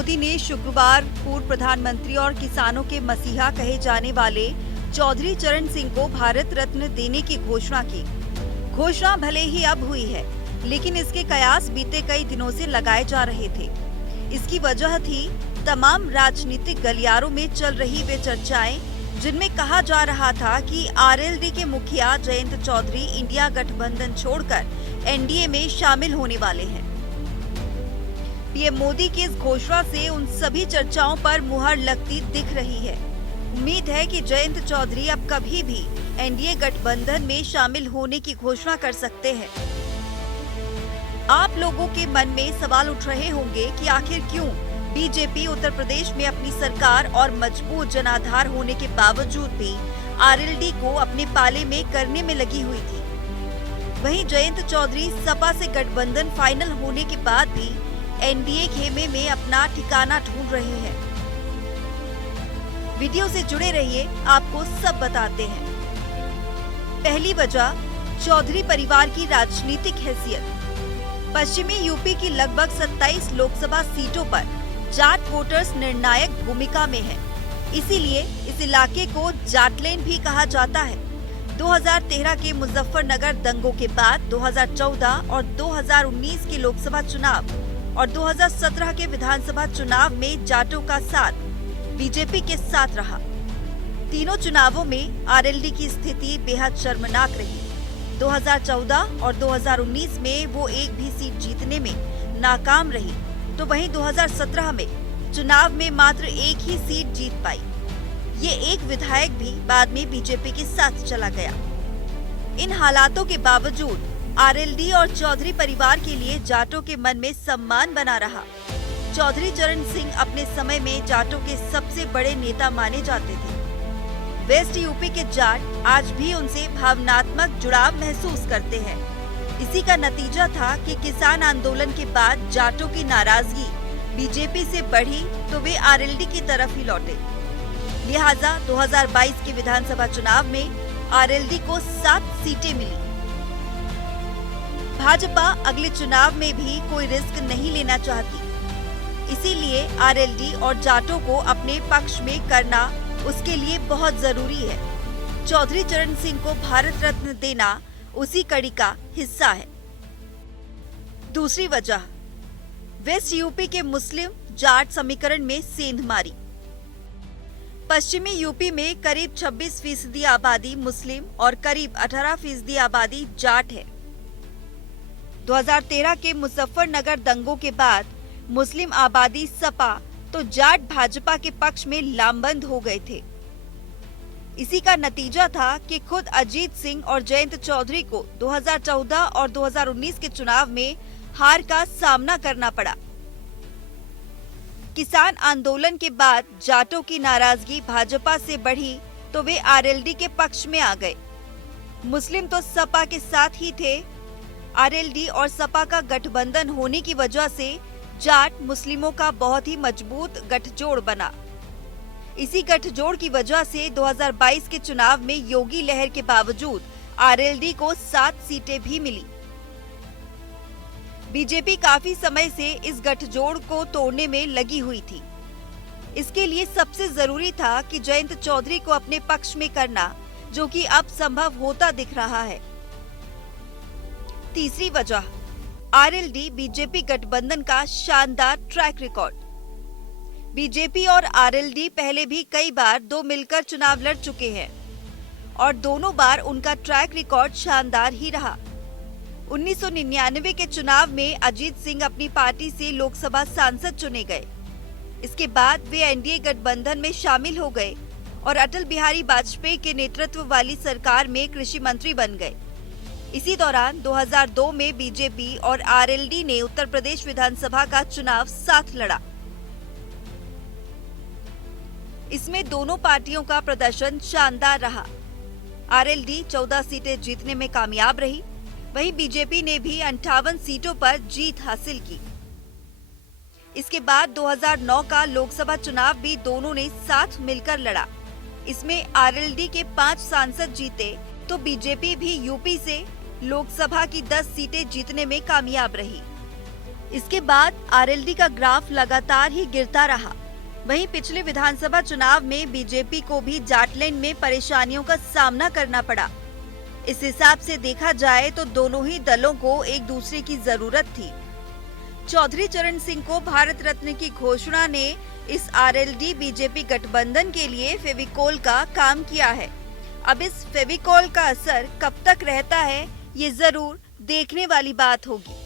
मोदी ने शुक्रवार पूर्व प्रधानमंत्री और किसानों के मसीहा कहे जाने वाले चौधरी चरण सिंह को भारत रत्न देने की घोषणा की। घोषणा भले ही अब हुई है, लेकिन इसके कयास बीते कई दिनों से लगाए जा रहे थे। इसकी वजह थी तमाम राजनीतिक गलियारों में चल रही वे चर्चाएं, जिनमें कहा जा रहा था कि आरएलडी के मुखिया जयंत चौधरी इंडिया गठबंधन छोड़कर एनडीए में शामिल होने वाले हैं। पीएम मोदी की इस घोषणा से उन सभी चर्चाओं पर मुहर लगती दिख रही है। उम्मीद है कि जयंत चौधरी अब कभी भी एनडीए गठबंधन में शामिल होने की घोषणा कर सकते हैं। आप लोगों के मन में सवाल उठ रहे होंगे कि आखिर क्यों बीजेपी उत्तर प्रदेश में अपनी सरकार और मजबूत जनाधार होने के बावजूद भी आरएलडी को अपने पाले में करने में लगी हुई थी। वहीं जयंत चौधरी सपा से गठबंधन फाइनल होने के बाद भी एनडीए खेमे में अपना ठिकाना ढूंढ रहे हैं। वीडियो से जुड़े रहिए, आपको सब बताते हैं। पहली वजह, चौधरी परिवार की राजनीतिक हैसियत। पश्चिमी यूपी की लगभग 27 लोकसभा सीटों पर जाट वोटर्स निर्णायक भूमिका में हैं। इसीलिए इस इलाके को जाटलैंड भी कहा जाता है। 2013 के मुजफ्फरनगर दंगों के बाद 2014 और 2019 के लोकसभा चुनाव और 2017 के विधानसभा चुनाव में जाटों का साथ बीजेपी के साथ रहा। तीनों चुनावों में आरएलडी की स्थिति बेहद शर्मनाक रही। 2014 और 2019 में वो एक भी सीट जीतने में नाकाम रही, तो वहीं 2017 में चुनाव में मात्र एक ही सीट जीत पाई। ये एक विधायक भी बाद में बीजेपी के साथ चला गया। इन हालातों के बावजूद आरएलडी और चौधरी परिवार के लिए जाटों के मन में सम्मान बना रहा। चौधरी चरण सिंह अपने समय में जाटों के सबसे बड़े नेता माने जाते थे। वेस्ट यूपी के जाट आज भी उनसे भावनात्मक जुड़ाव महसूस करते हैं। इसी का नतीजा था कि किसान आंदोलन के बाद जाटों की नाराजगी बीजेपी से बढ़ी तो वे आरएलडी की तरफ ही लौटे। लिहाजा 2022 के विधानसभा चुनाव में आरएलडी को 7 सीटें मिली। भाजपा अगले चुनाव में भी कोई रिस्क नहीं लेना चाहती, इसीलिए आरएलडी और जाटों को अपने पक्ष में करना उसके लिए बहुत जरूरी है। चौधरी चरण सिंह को भारत रत्न देना उसी कड़ी का हिस्सा है। दूसरी वजह, वेस्ट यूपी के मुस्लिम जाट समीकरण में सेंधमारी। पश्चिमी यूपी में करीब 26% आबादी मुस्लिम और करीब 18% आबादी जाट है। 2013 के मुजफ्फरनगर दंगों के बाद मुस्लिम आबादी सपा तो जाट भाजपा के पक्ष में लामबंद हो गए थे। इसी का नतीजा था कि खुद अजीत सिंह और जयंत चौधरी को 2014 और 2019 के चुनाव में हार का सामना करना पड़ा। किसान आंदोलन के बाद जाटों की नाराजगी भाजपा से बढ़ी तो वे आरएलडी के पक्ष में आ गए। मुस्लिम तो सपा के साथ ही थे। आरएलडी और सपा का गठबंधन होने की वजह से जाट मुस्लिमों का बहुत ही मजबूत गठजोड़ बना। इसी गठजोड़ की वजह से 2022 के चुनाव में योगी लहर के बावजूद आरएलडी को 7 सीटें भी मिली। बीजेपी काफी समय से इस गठजोड़ को तोड़ने में लगी हुई थी। इसके लिए सबसे जरूरी था कि जयंत चौधरी को अपने पक्ष में करना, जो कि अब संभव होता दिख रहा है। तीसरी वजह, आरएलडी बीजेपी गठबंधन का शानदार ट्रैक रिकॉर्ड। बीजेपी और आरएलडी पहले भी कई बार दो मिलकर चुनाव लड़ चुके हैं और दोनों बार उनका ट्रैक रिकॉर्ड शानदार ही रहा। 1999 के चुनाव में अजीत सिंह अपनी पार्टी से लोकसभा सांसद चुने गए। इसके बाद वे एनडीए गठबंधन में शामिल हो गए और अटल बिहारी वाजपेयी के नेतृत्व वाली सरकार में कृषि मंत्री बन गए। इसी दौरान 2002 में बीजेपी और आरएलडी ने उत्तर प्रदेश विधानसभा का चुनाव साथ लड़ा। इसमें दोनों पार्टियों का प्रदर्शन शानदार रहा। आरएलडी 14 सीटें जीतने में कामयाब रही, वहीं बीजेपी ने भी 58 सीटों पर जीत हासिल की। इसके बाद 2009 का लोकसभा चुनाव भी दोनों ने साथ मिलकर लड़ा। इसमें आरएलडी के 5 सांसद जीते तो बीजेपी भी यूपी से लोकसभा की 10 सीटें जीतने में कामयाब रही। इसके बाद आरएलडी का ग्राफ लगातार ही गिरता रहा। वहीं पिछले विधानसभा चुनाव में बीजेपी को भी जाटलैंड में परेशानियों का सामना करना पड़ा। इस हिसाब से देखा जाए तो दोनों ही दलों को एक दूसरे की जरूरत थी। चौधरी चरण सिंह को भारत रत्न की घोषणा ने इस आरएलडी बीजेपी गठबंधन के लिए फेविकोल का काम किया है। अब इस फेविकोल का असर कब तक रहता है, ये जरूर देखने वाली बात होगी।